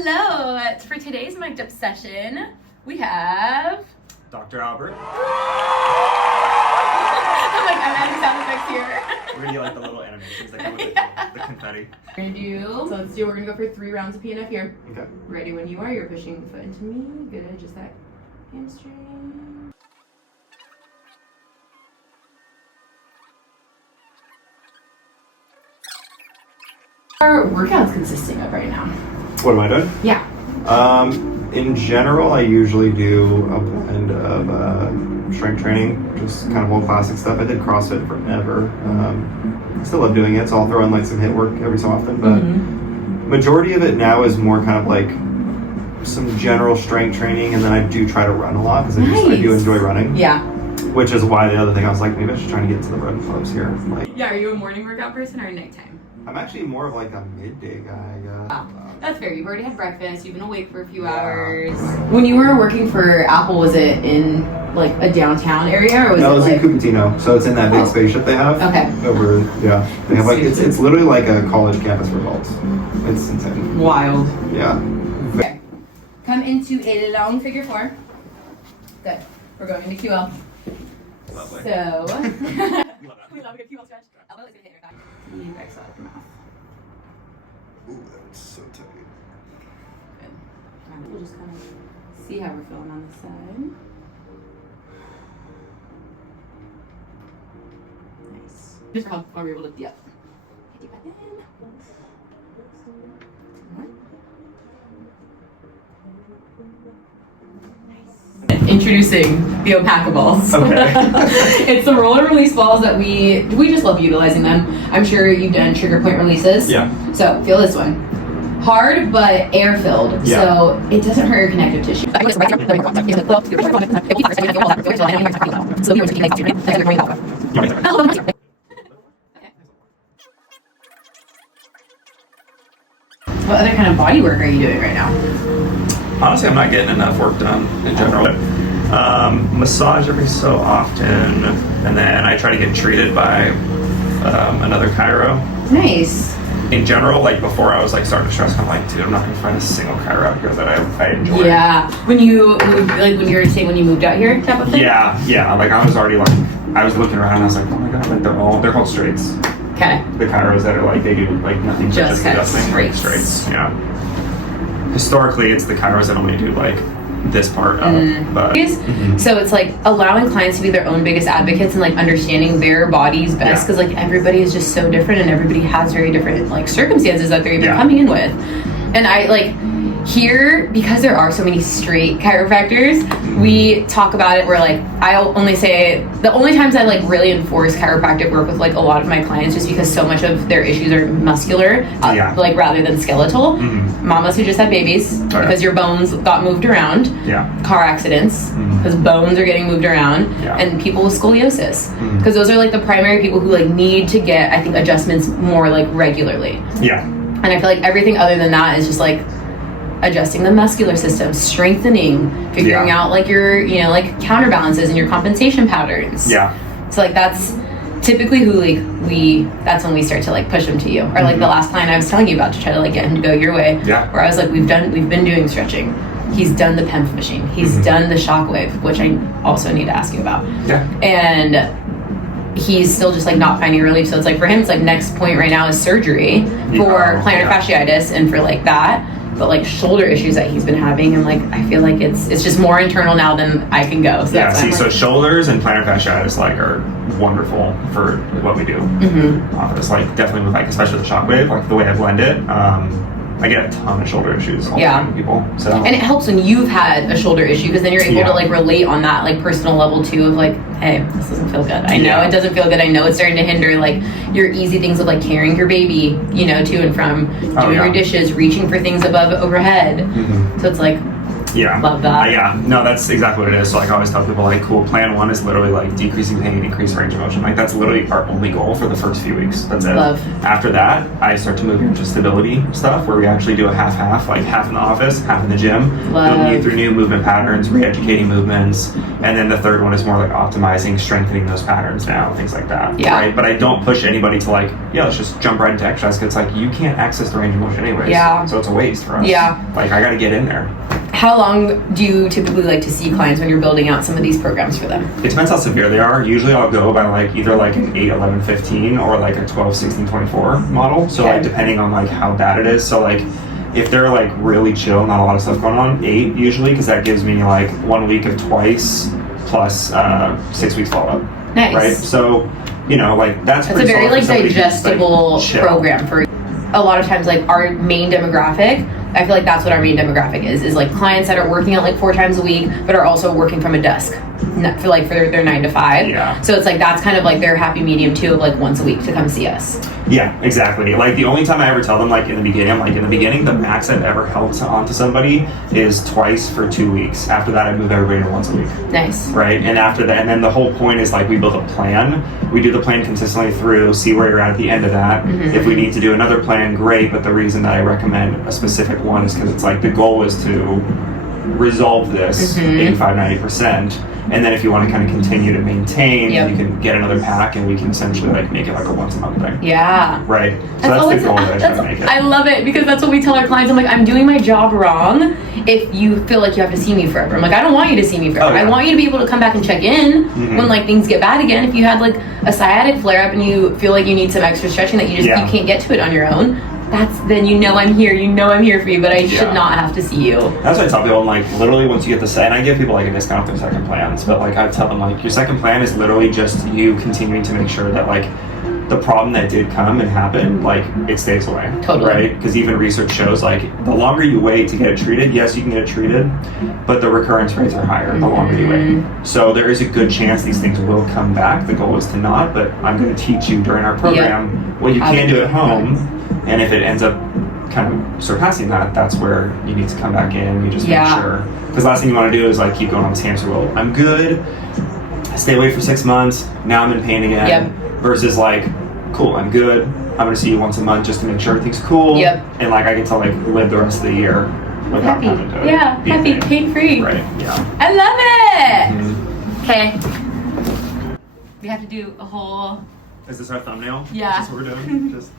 Hello! For today's mic'd up session, we have... Dr. Albert. I'm like, I'm adding sound effects here. We're gonna get like the little animations that come with the confetti. We're gonna go for 3 rounds of PNF here. Okay. Ready when you are, you're pushing the foot into me. Good, just that hamstring. Our workouts consisting of right now? What am I doing? Yeah. In general, I usually do a blend of strength training, just kind of old classic stuff. I did CrossFit forever. I still love doing it, so I'll throw in like some HIIT work every so often. But majority of it now is more kind of like some general strength training, and then I do try to run a lot because I do enjoy running. Yeah. Which is why the other thing I was like, maybe I should try to get to the run clubs here. Like, yeah, are you a morning workout person or a nighttime? I'm actually more of like a midday guy, I guess. Wow. That's fair. You've already had breakfast. You've been awake for a few hours. When you were working for Apple, was it in like a downtown area, or was no, it it's like... in Cupertino, so it's in that big spaceship they have. Okay. Over, yeah. They have like it's literally like a college campus for adults. It's insane. Wild. Yeah. Okay. Come into a long figure 4. Good. We're going into QL. Lovely. So. We love a good QL stretch. Elbow is gonna hit your back. Deep exhale out your mouth. Ooh, that's so tight. Good. We'll just kind of see how we're feeling on this side. Nice. Just how far we're able to, yep. Deep breath in. Nice. Introducing the Opackables. Okay. It's the roll and release balls that we just love utilizing them. I'm sure you've done trigger point releases. Yeah. So feel this one. Hard but air filled, so it doesn't hurt your connective tissue. What other kind of body work are you doing right now? Honestly, I'm not getting enough work done in general. Massage every so often, and then I try to get treated by another chiro. Nice. In general, like before I was like starting to stress, I'm like, dude, I'm not gonna find a single chiropractor that I enjoy. Yeah. When you were saying when you moved out here type of thing? Yeah. Like I was already like, I was looking around and I was like, oh my god, like they're called straights. Okay. The chiros that are like, they do like nothing but just adjusting. Straights. Yeah. Historically, it's the chiros that only do like this part of, but so it's like allowing clients to be their own biggest advocates and like understanding their body's best, because like everybody is just so different and everybody has very different like circumstances that they're even coming in with. And I like here, because there are so many straight chiropractors, we talk about it where like I'll only say the only times I like really enforce chiropractic work with like a lot of my clients, just because so much of their issues are muscular, like rather than skeletal. Mamas who just had babies because your bones got moved around, car accidents because bones are getting moved around, and people with scoliosis, because those are like the primary people who like need to get, I think, adjustments more like regularly. And I feel like everything other than that is just like adjusting the muscular system, strengthening, figuring out like your, you know, like counterbalances and your compensation patterns. So like that's typically who like that's when we start to like push them to you. Or like the last client I was telling you about, to try to like get him to go your way. Where I was like, we've been doing stretching. He's done the PEMF machine. He's done the shockwave, which I also need to ask you about. And he's still just like not finding relief. So it's like for him, it's like next point right now is surgery for plantar fasciitis and for like that. But like shoulder issues that he's been having, and like I feel like it's just more internal now than I can go. So that's so shoulders and plantar fasciitis like are wonderful for what we do. Office, like definitely with like especially the shockwave, like the way I blend it. I get a ton of shoulder issues all the time with people. So and it helps when you've had a shoulder issue, because then you're able to like relate on that like personal level too, of like, hey, this doesn't feel good. I know it doesn't feel good. I know it's starting to hinder like your easy things of like carrying your baby, you know, to and from, doing your dishes, reaching for things above overhead. So it's like Yeah. Love that. Yeah. No, that's exactly what it is. So like I always tell people like, cool, plan 1 is literally like decreasing pain, increase range of motion. Like that's literally our only goal for the first few weeks. That's it. Love. After that, I start to move into stability stuff where we actually do a half-half, like half in the office, half in the gym. Love. Building you through new movement patterns, re-educating movements. And then the third one is more like optimizing, strengthening those patterns now, things like that. Yeah. Right? But I don't push anybody to like, yeah, let's just jump right into exercise because it's like you can't access the range of motion anyways. Yeah. So it's a waste for us. Yeah. Like I got to get in there. How long do you typically like to see clients when you're building out some of these programs for them? It depends how severe they are. Usually I'll go by like either like an 8, 11, 15 or like a 12, 16, 24 model. So like depending on like how bad it is. So like if they're like really chill, not a lot of stuff going on, 8 usually, because that gives me like 1 week of twice plus 6 weeks follow-up. Nice. Right? So, you know, like that's a very like digestible program for a lot of times. Like our main demographic, I feel like that's what our main demographic is like clients that are working out like 4 times a week, but are also working from a desk for their 9 to 5. Yeah. So it's like that's kind of like their happy medium too of like once a week to come see us. Yeah, exactly. Like the only time I ever tell them like in the beginning, the max I've ever held onto somebody is twice for 2 weeks. After that, I move everybody to once a week. Nice. Right. And after that, and then the whole point is like we build a plan. We do the plan consistently through, see where you're at the end of that. Mm-hmm. If we need to do another plan, great. But the reason that I recommend a specific one is because it's like the goal is to resolve this 85-90%. And then if you want to kind of continue to maintain, you can get another pack and we can essentially like make it like a once a month thing. Yeah. Right. So that's the goal that I try to make it. I love it because that's what we tell our clients. I'm like, I'm doing my job wrong if you feel like you have to see me forever. I'm like, I don't want you to see me forever. I want you to be able to come back and check in when like things get bad again. If you had like a sciatic flare up and you feel like you need some extra stretching that you just you can't get to it on your own, then you know I'm here. You know I'm here for you, but I should not have to see you. That's what I tell people. I'm like, literally, once you get the set, and I give people like a discount for their second plans, but like I tell them like your second plan is literally just you continuing to make sure that like the problem that did come and happen, like it stays away. Totally. Right? Because even research shows like the longer you wait to get it treated, yes, you can get it treated, but the recurrence rates are higher the longer you wait. So there is a good chance these things will come back. The goal is to not, but I'm going to teach you during our program what you can do at home. And if it ends up kind of surpassing that, that's where you need to come back in. You just make sure. Because last thing you want to do is like keep going on this hamster wheel. I'm good. I stay away for 6 months. Now I'm in pain again. Versus like, cool, I'm good. I'm going to see you once a month just to make sure everything's cool. And like I get to like live the rest of the year without having to happy, pain-free. Right, yeah. I love it! Okay. We have to do a whole... Is this our thumbnail? Yeah. Is this what we're doing? Just...